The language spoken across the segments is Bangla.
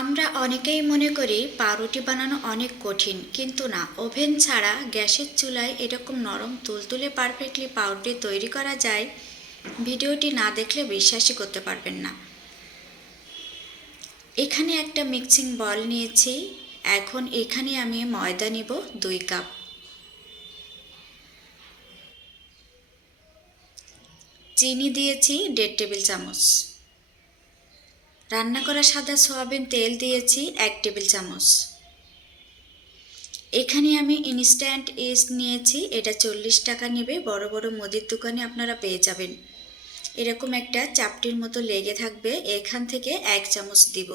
আমরা অনেকেই মনে করি পাউরুটি বানানো অনেক কঠিন, কিন্তু না। ওভেন ছাড়া গ্যাসের চুলায় এরকম নরম তুলতুলে পারফেক্টলি পাউরুটি তৈরি করা যায়, ভিডিওটি না দেখলে বিশ্বাসই করতে পারবেন না। এখানে একটা মিক্সিং বল নিয়েছি। এখন এখানে আমি ময়দা নিব দুই কাপ। চিনি দিয়েছি দেড় টেবিল চামচ। রান্না করা সাদা সয়াবিন তেল দিয়েছি এক টেবিল চামচ। এখানে আমি ইনস্ট্যান্ট ইস্ট নিয়েছি, এটা চল্লিশ টাকা নেবে, বড় বড় মুদির দোকানে আপনারা পেয়ে যাবেন। এরকম একটা চাপটির মতো লেগে থাকবে, এখান থেকে এক চামচ দিব।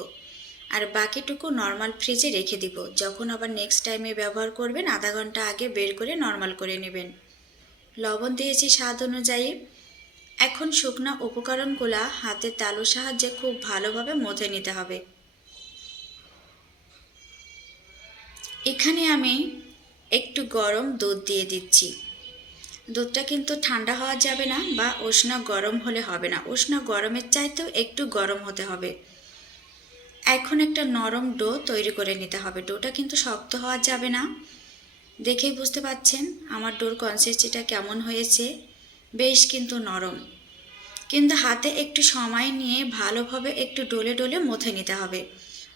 আর বাকিটুকু নর্মাল ফ্রিজে রেখে দিব, যখন আবার নেক্সট টাইমে ব্যবহার করবেন, আধা ঘণ্টা আগে বের করে নর্মাল করে নেবেন। লবণ দিয়েছি স্বাদ অনুযায়ী। এখন শুকনা উপকরণগুলা হাতের তালুর সাহায্যে খুব ভালোভাবে মথে নিতে হবে। এখানে আমি একটু গরম দুধ দিয়ে দিচ্ছি। দুধটা কিন্তু ঠান্ডা হওয়া যাবে না বা উষ্ণ গরম হলে হবে না। উষ্ণ গরমের চাইতেও একটু গরম হতে হবে। এখন একটা নরম ডো তৈরি করে নিতে হবে। ডোটা কিন্তু শক্ত হওয়া যাবে না। দেখেই বুঝতে পাচ্ছেন আমার ডোর কনসিস্টেন্সিটা কেমন হয়েছে। বেশ কিন্তু নরম। কিন্তু হাতে একটু সময় নিয়ে ভালোভাবে একটু ডলে ডলে মথে নিতে হবে।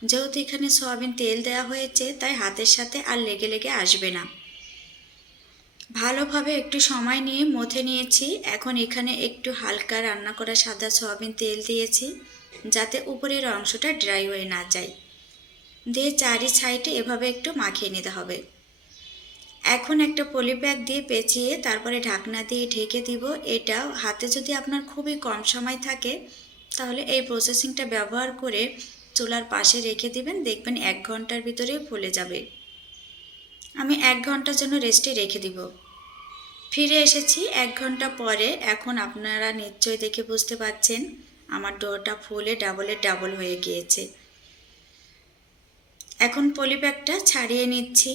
যেহেতু এখানে সয়াবিন তেল দেওয়া হয়েছে, তাই হাতের সাথে আর লেগে লেগে আসবে না। ভালোভাবে একটু সময় নিয়ে মথে নিয়েছি। এখন এখানে একটু হালকা রান্না করা সাদা সয়াবিন তেল দিয়েছি, যাতে উপরের অংশটা ড্রাই হয়ে না যায়। দিয়ে চারি সাইডে এভাবে একটু মাখিয়ে নিতে হবে। এখন একটা পলি ব্যাগ দিয়ে পেঁচিয়ে তারপরে ঢাকনা দিয়ে ঢেকে দিব। এটা হাতে যদি আপনার খুবই কম সময় থাকে, তাহলে এই প্রসেসিংটা ব্যবহার করে চুলার পাশে রেখে দিবেন। দেখবেন এক ঘণ্টার ভিতরে ফুলে যাবে। আমি এক ঘণ্টার জন্য রেস্টে রেখে দিব। ফিরে এসেছি এক ঘণ্টা পরে। এখন আপনারা নিশ্চয়ই দেখে বুঝতে পারছেন আমার ডোটা ফুলে ডাবলে ডাবল হয়ে গিয়েছে। এখন পলিব্যাগটা ছাড়িয়ে নিচ্ছি।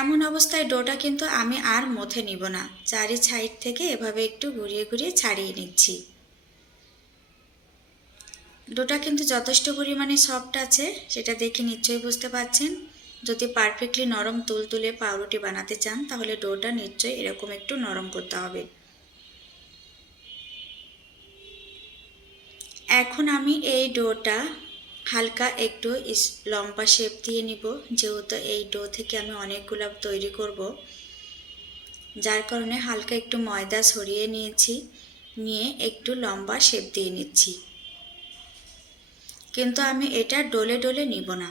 এমন অবস্থায় ডোটা কিন্তু আমি আর মথে নিব না। চারি সাইড থেকে এভাবে একটু ঘুরিয়ে ঘুরিয়ে ছাড়িয়ে নিচ্ছি। ডোটা কিন্তু যথেষ্ট পরিমাণে সফট আছে, সেটা দেখে নিশ্চয়ই বুঝতে পারছেন। যদি পারফেক্টলি নরম তুলতুলে পাউরুটি বানাতে চান, তাহলে ডোটা নিশ্চয়ই এরকম একটু নরম করতে হবে। এখন আমি এই ডোটা হালকা একটু লম্বা শেপ দিয়ে নিব। যেহেতু এই ডো থেকে আমি অনেকগুলো তৈরি করব। যার কারণে হালকা একটু ময়দা ছড়িয়ে নিয়েছি। নিয়ে একটু লম্বা শেপ দিয়ে নিচ্ছি। কিন্তু আমি এটা ডলে ডলে নিব না।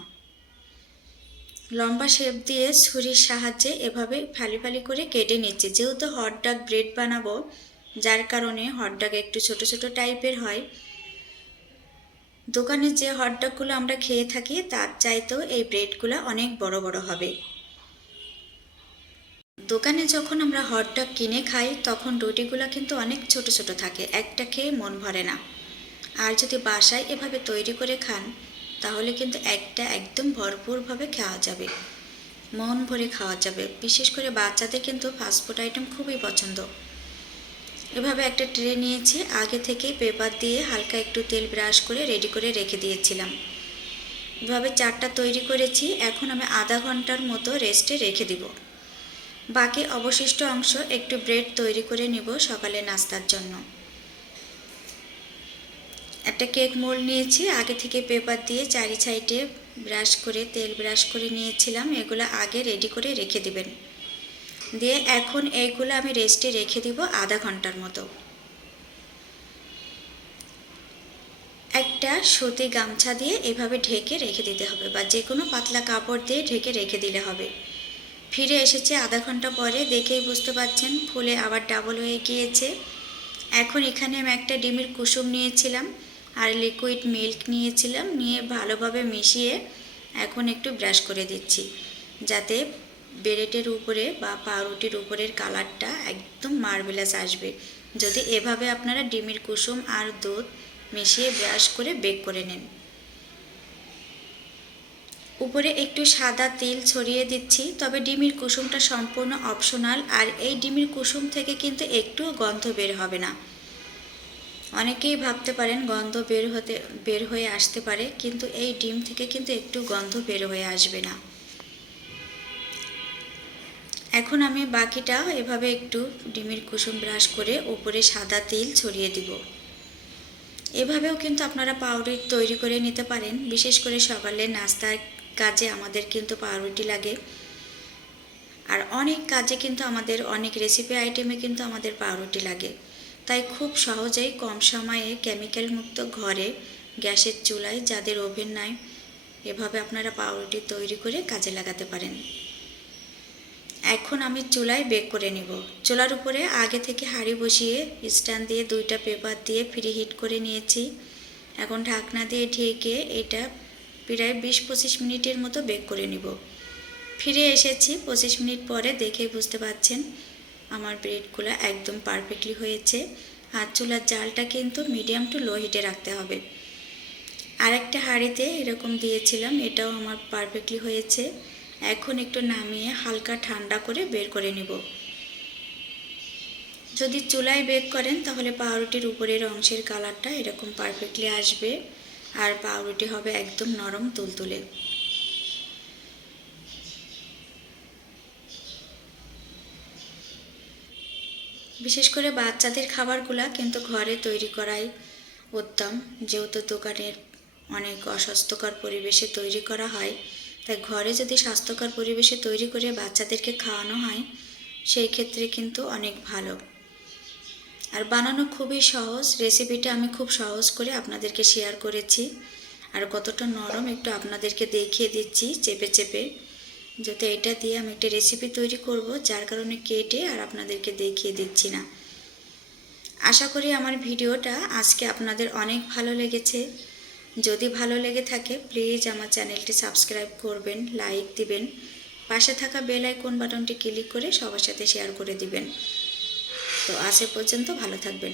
লম্বা শেপ দিয়ে ছুরির সাহায্যে এভাবে ফালি ফালি করে কেটে নিচ্ছি। যেহেতু হট ডাক ব্রেড বানাবো, যার কারণে হট ডাক একটু ছোট ছোট টাইপের হয়। দোকানে যে হটডগগুলো আমরা খেয়ে থাকি, তার চাইতেও এই ব্রেডগুলো অনেক বড় বড় হবে। দোকানে যখন আমরা হটডগ কিনে খাই, তখন রুটিগুলো কিন্তু অনেক ছোট ছোট থাকে, একটা খেয়ে মন ভরে না। আর যদি বাসায় এভাবে তৈরি করে খান, তাহলে কিন্তু একটা একদম ভরপুরভাবে খাওয়া যাবে। মন ভরে খাওয়া যাবে। বিশেষ করে বাচ্চাদের কিন্তু ফাস্টফুড আইটেম খুবই পছন্দ। এভাবে একটা ট্রে নিয়েছি, আগে থেকে পেপার দিয়ে হালকা একটু তেল ব্রাশ করে রেডি করে রেখে দিয়েছিলাম। এভাবে চারটা তৈরি করেছি, এখন আমি আধা ঘণ্টার মতো রেস্টে রেখে দিব। বাকি অবশিষ্ট অংশ একটু ব্রেড তৈরি করে নিব সকালে নাস্তার জন্য। একটা কেক মোল্ড নিয়েছি, আগে থেকে পেপার দিয়ে চারি সাইডে ব্রাশ করে, তেল ব্রাশ করে নিয়েছিলাম, এগুলো আগে রেডি করে রেখে দিবেন। দিয়ে এখন এইগুলো আমি রেস্টে রেখে দিব আধা ঘণ্টার মতো। একটা সুতি গামছা দিয়ে এভাবে ঢেকে রেখে দিতে হবে বা যে কোনো পাতলা কাপড় দিয়ে ঢেকে রেখে দিলে হবে। ফিরে এসেছে আধা ঘণ্টা পরে, দেখেই বুঝতে পাচ্ছেন ফুলে আবার ডাবল হয়ে গিয়েছে। এখন এখানে আমি একটা ডিমের কুসুম নিয়েছিলাম আর লিকুইড মিল্ক নিয়েছিলাম, নিয়ে ভালোভাবে মিশিয়ে এখন একটু ব্রাশ করে দিচ্ছি, যাতে ব্রেডের উপরে বা পাউরুটির উপরের কালারটা একদম মার্বেলাস আসবে। যদি এভাবে আপনারা ডিমের কুসুম আর দুধ মিশিয়ে ব্রাশ করে বেক করে নেন। উপরে একটু সাদা তিল ছড়িয়ে দিচ্ছি, তবে ডিমের কুসুমটা সম্পূর্ণ অপশনাল আর এই ডিমের কুসুম থেকে কিন্তু একটু গন্ধ বের হবে না। অনেকেই ভাবতে পারেন গন্ধ বের হতে, বের হয়ে আসতে পারে, কিন্তু এই ডিম থেকে কিন্তু একটু গন্ধ বের হয়ে আসবে না। এখন আমি বাকিটা এভাবে একটু ডিমের কুসুম ব্রাশ করে উপরে সাদা তেল ছড়িয়ে দিব। এভাবেও কিন্তু আপনারা পাউরুটি তৈরি করে নিতে পারেন। বিশেষ করে সকালে নাস্তার কাজে আমাদের কিন্তু পাউরুটি লাগে। আর অনেক কাজে কিন্তু আমাদের, অনেক রেসিপি আইটেমে কিন্তু আমাদের পাউরুটি লাগে। তাই খুব সহজেই কম সময়ে কেমিক্যাল মুক্ত ঘরে, গ্যাসের চুলায় যাদের ওভেন নাই, এভাবে আপনারা পাউরুটি তৈরি করে কাজে লাগাতে পারেন। এখন আমি চুলায় বেক করে নিব। চুলার উপরে আগে থেকে হাঁড়ি বসিয়ে স্ট্যান্ড দিয়ে দুইটা পেপার দিয়ে ফ্রি হিট করে নিয়েছি। এখন ঢাকনা দিয়ে ঢেকে এটা প্রায় বিশ পঁচিশ মিনিটের মতো বেক করে নিব। ফিরে এসেছি, পঁচিশ মিনিট পরে দেখেই বুঝতে পাচ্ছেন আমার ব্রেডগুলো একদম পারফেক্টলি হয়েছে। আর চুলার জালটা কিন্তু মিডিয়াম টু লো হিটে রাখতে হবে। আর একটা হাঁড়িতে এরকম দিয়েছিলাম, এটাও আমার পারফেক্টলি হয়েছে। এখন একটু নামিয়ে হালকা ঠান্ডা করে বের করে নিব। যদি চুলায় বেক করেন, তাহলে পাউরুটির উপরের অংশের কালারটা এরকম পারফেক্টলি আসবে। আর পাউরুটি হবে একদম নরম তুলতুলে। বিশেষ করে বাচ্চাদের খাবারগুলা কিন্তু ঘরে তৈরি করাই উত্তম। যেহেতু দোকানের অনেক অস্বাস্থ্যকর পরিবেশে তৈরি করা হয় তাই ঘরে যদি স্বাস্থ্যকর পরিবেশে তৈরি করে বাচ্চাদেরকে খাওয়ানো হয়, সেই ক্ষেত্রে কিন্তু অনেক ভালো। আর বানানো খুবই সহজ রেসিপিটা আমি খুব সহজ করে আপনাদেরকে শেয়ার করেছি। আর কতটা নরম একটু আপনাদেরকে দেখিয়ে দিচ্ছি চেপে চেপে। যাতে এটা দিয়ে আমি একটা রেসিপি তৈরি করব, যার কারণে কেটে আর আপনাদেরকে দেখিয়ে দিচ্ছি না। আশা করি আমার ভিডিওটা আজকে আপনাদের অনেক ভালো লেগেছে। যদি ভালো লেগে থাকে প্লিজ আমার চ্যানেলটি সাবস্ক্রাইব করবেন লাইক দিবেন। পাশে থাকা বেল আইকন বাটনটি ক্লিক করে সবার সাথে শেয়ার করে দিবেন। তো আজ পর্যন্ত ভালো থাকবেন।